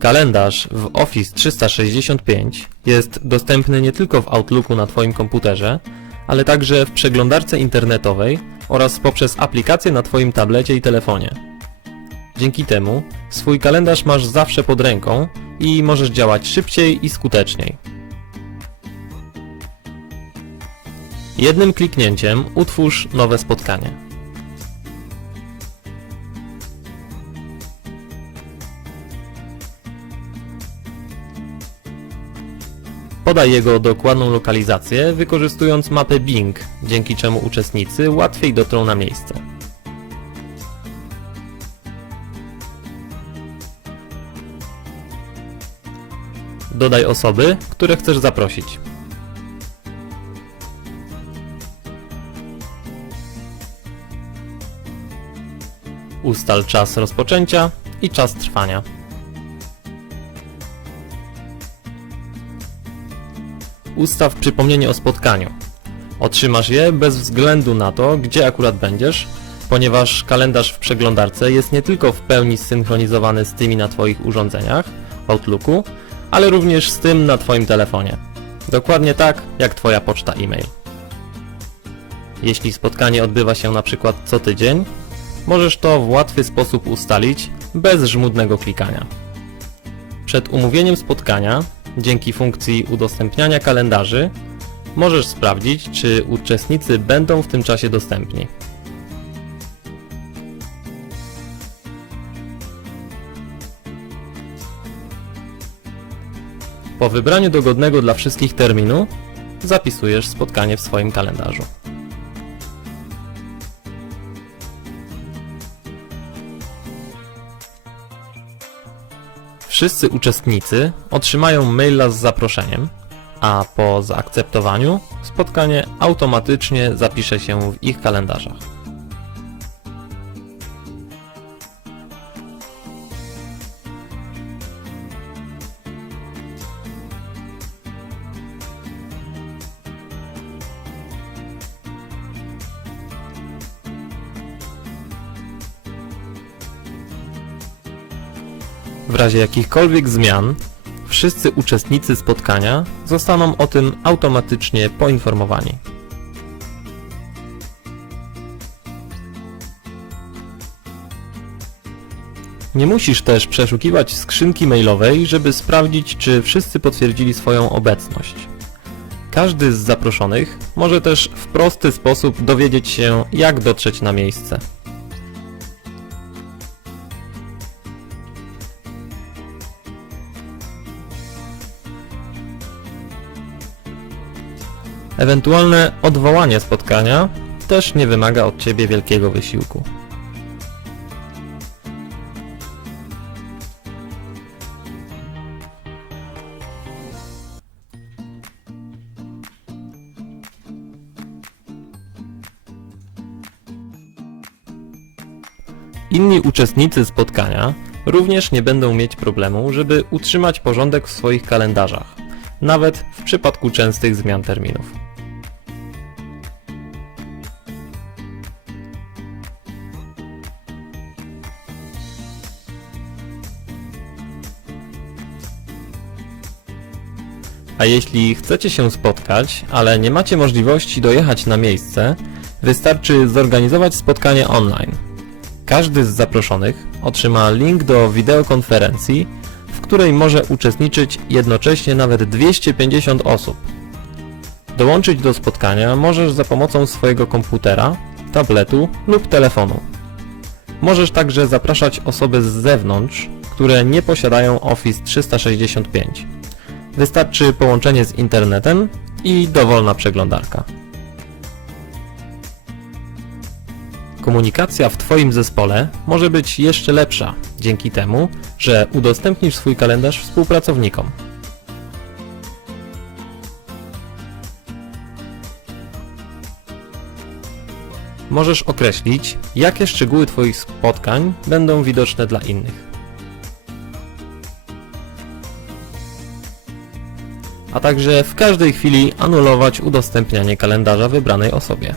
Kalendarz w Office 365 jest dostępny nie tylko w Outlooku na Twoim komputerze, ale także w przeglądarce internetowej oraz poprzez aplikację na Twoim tablecie i telefonie. Dzięki temu swój kalendarz masz zawsze pod ręką i możesz działać szybciej i skuteczniej. Jednym kliknięciem utwórz nowe spotkanie. Podaj jego dokładną lokalizację wykorzystując mapę Bing, dzięki czemu uczestnicy łatwiej dotrą na miejsce. Dodaj osoby, które chcesz zaprosić. Ustal czas rozpoczęcia i czas trwania. Ustaw przypomnienie o spotkaniu. Otrzymasz je bez względu na to, gdzie akurat będziesz, ponieważ kalendarz w przeglądarce jest nie tylko w pełni zsynchronizowany z tymi na Twoich urządzeniach, Outlooku, ale również z tym na Twoim telefonie. Dokładnie tak, jak Twoja poczta e-mail. Jeśli spotkanie odbywa się na przykład co tydzień, możesz to w łatwy sposób ustalić bez żmudnego klikania. Przed umówieniem spotkania, dzięki funkcji udostępniania kalendarzy, możesz sprawdzić, czy uczestnicy będą w tym czasie dostępni. Po wybraniu dogodnego dla wszystkich terminu, zapisujesz spotkanie w swoim kalendarzu. Wszyscy uczestnicy otrzymają maila z zaproszeniem, a po zaakceptowaniu spotkanie automatycznie zapisze się w ich kalendarzach. W razie jakichkolwiek zmian, wszyscy uczestnicy spotkania zostaną o tym automatycznie poinformowani. Nie musisz też przeszukiwać skrzynki mailowej, żeby sprawdzić, czy wszyscy potwierdzili swoją obecność. Każdy z zaproszonych może też w prosty sposób dowiedzieć się, jak dotrzeć na miejsce. Ewentualne odwołanie spotkania też nie wymaga od Ciebie wielkiego wysiłku. Inni uczestnicy spotkania również nie będą mieć problemu, żeby utrzymać porządek w swoich kalendarzach, nawet w przypadku częstych zmian terminów. A jeśli chcecie się spotkać, ale nie macie możliwości dojechać na miejsce, wystarczy zorganizować spotkanie online. Każdy z zaproszonych otrzyma link do wideokonferencji, w której może uczestniczyć jednocześnie nawet 250 osób. Dołączyć do spotkania możesz za pomocą swojego komputera, tabletu lub telefonu. Możesz także zapraszać osoby z zewnątrz, które nie posiadają Office 365. Wystarczy połączenie z internetem i dowolna przeglądarka. Komunikacja w Twoim zespole może być jeszcze lepsza dzięki temu, że udostępnisz swój kalendarz współpracownikom. Możesz określić, jakie szczegóły Twoich spotkań będą widoczne dla innych. A także w każdej chwili anulować udostępnianie kalendarza wybranej osobie.